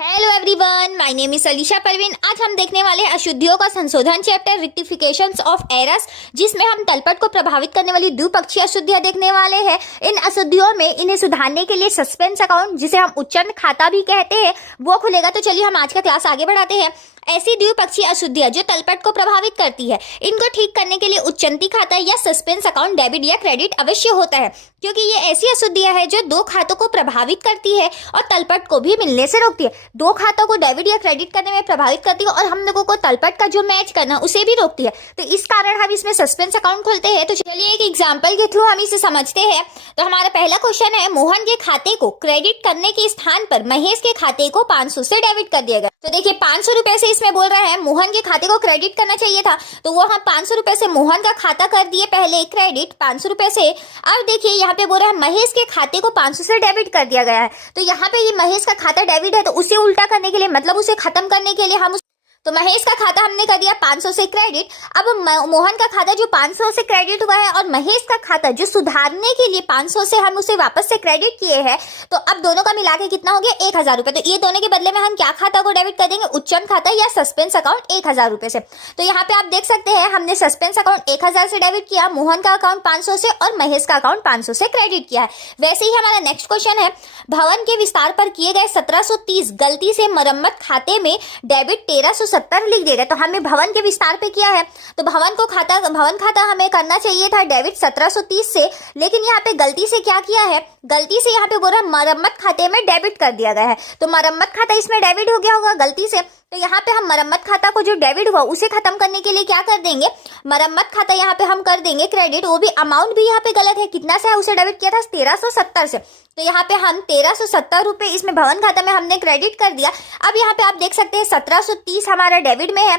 Hello everyone, my name is Alisha Parveen. आज हम देखने वाले हैं अशुद्धियों का संशोधन चैप्टर रेक्टिफिकेशंस ऑफ एरर्स, जिसमें हम तलपट को प्रभावित करने वाली द्विपक्षीय अशुद्धियां देखने वाले हैं। इन अशुद्धियों में इन्हें सुधारने के लिए सस्पेंस अकाउंट, जिसे हम उच्चन खाता भी कहते हैं, वो खुलेगा। तो चलिए हम आज का क्लास आगे बढ़ाते हैं। ऐसी द्विपक्षीय अशुद्धियां जो तलपट को प्रभावित करती है, इनको ठीक करने के लिए उच्चंती खाता या सस्पेंस अकाउंट डेबिट या क्रेडिट अवश्य होता है, क्योंकि ये ऐसी अशुद्धियां है जो दो खातों को प्रभावित करती है और तलपट को भी मिलने से रोकती है। दो खातों को डेबिट या क्रेडिट करने में प्रभावित करती है और हम लोगों को तलपट का जो मैच करना उसे भी रोकती है। तो इस कारण हम इसमें सस्पेंस अकाउंट खोलते हैं। तो चलिए एक एग्जाम्पल के थ्रू हम इसे समझते हैं। तो हमारा पहला क्वेश्चन है, मोहन के खाते को क्रेडिट करने के स्थान पर महेश के खाते को 500 से डेबिट कर दिया गया। तो देखिए 500 रुपए से इसमें बोल रहा है मोहन के खाते को क्रेडिट करना चाहिए था, तो वो हम 500 रुपए से मोहन का खाता कर दिए पहले क्रेडिट 500 रुपए से। अब देखिए यहाँ पे बोल रहा है महेश के खाते को 500 से डेबिट कर दिया गया है। तो यहाँ पे ये महेश का खाता डेबिट है, तो उसे उल्टा करने के लिए, मतलब उसे खत्म करने के लिए हम तो महेश का खाता हमने कर दिया 500 से क्रेडिट। अब मोहन का खाता जो 500 से क्रेडिट हुआ है और महेश का खाता जो सुधारने के लिए 500 से हम उसे वापस से क्रेडिट किए हैं, तो अब दोनों का मिला के कितना हो गया 1000 रुपए। तो ये दोनों के बदले में हम क्या खाता को डेबिट कर देंगे, उच्चन खाता या सस्पेंस अकाउंट 1000 रुपए से। तो यहाँ पे आप देख सकते हैं हमने सस्पेंस अकाउंट 1000 से डेबिट किया, मोहन का अकाउंट 500 से और महेश का अकाउंट 500 से क्रेडिट किया है। वैसे ही हमारा नेक्स्ट क्वेश्चन है, भवन के विस्तार पर किए गए 1730 गलती से मरम्मत खाते में डेबिट 1370 लिख दिया गया। तो हमने भवन के विस्तार पे किया है, तो भवन खाता हमें करना चाहिए था डेबिट 1730 से, लेकिन यहाँ पे गलती से क्या किया है, गलती से यहाँ पे बोल रहा है मरम्मत खाते में डेबिट कर दिया गया है। तो मरम्मत खाता इसमें डेबिट हो गया होगा गलती से। तो यहाँ पे हम मरम्मत खाता को जो डेबिट हुआ उसे खत्म करने के लिए क्या कर देंगे, मरम्मत खाता यहाँ पे हम कर देंगे क्रेडिट। वो भी अमाउंट भी यहाँ पे गलत है, कितना से है उसे डेबिट किया था 1370 से। तो यहाँ पे हम 1370 रुपए इसमें भवन खाता में हमने क्रेडिट कर दिया। अब यहाँ पे आप देख सकते हैं 1730 हमारा डेबिट में है,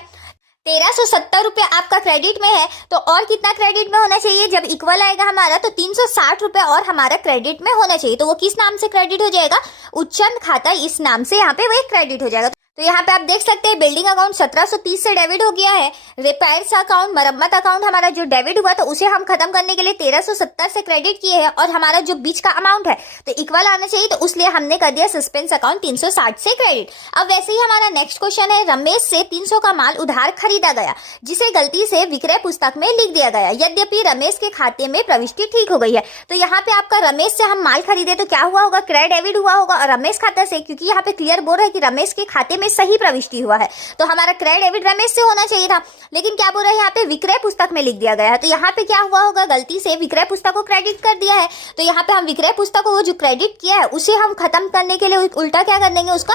1370 रुपए आपका क्रेडिट में है। तो और कितना क्रेडिट में होना चाहिए, जब इक्वल आएगा हमारा तो 360 रुपए और हमारा क्रेडिट में होना चाहिए। तो वो किस नाम से क्रेडिट हो जाएगा, उच्चन खाता, इस नाम से यहाँ पे वो क्रेडिट हो जाएगा। तो यहाँ पे आप देख सकते हैं बिल्डिंग अकाउंट 1730 से डेबिट हो गया है। रिपेयर्स अकाउंट, मरम्मत अकाउंट हमारा जो डेबिट हुआ तो उसे हम खत्म करने के लिए 1370 से क्रेडिट किए हैं और हमारा जो बीच का अमाउंट है तो इक्वल आना चाहिए, तो उसलिए हमने कर दिया सस्पेंस अकाउंट 360 से क्रेडिट। अब वैसे ही हमारा नेक्स्ट क्वेश्चन है, रमेश से 300 का माल उधार खरीदा गया, जिसे गलती से विक्रय पुस्तक में लिख दिया गया, यद्यपि रमेश के खाते में प्रविष्टि ठीक हो गई है। तो यहाँ पे आपका रमेश से हम माल खरीदे तो क्या हुआ होगा, क्रय डेबिट हुआ होगा और रमेश खाता से, क्योंकि यहाँ पे क्लियर बोल रहा है कि रमेश के खाते में सही प्रविष्टि हुआ है, तो हमारा क्रय डेबिट रमेश से होना चाहिए था, लेकिन क्या बोल रहा है यहाँ पे विक्रय पुस्तक में लिख दिया गया है। तो यहाँ पे क्या हुआ होगा, गलती से विक्रय पुस्तक को क्रेडिट कर दिया है। तो यहाँ पे हम विक्रय पुस्तक को जो क्रेडिट किया है उसे हम खत्म करने के लिए उल्टा क्या कर देंगे, उसका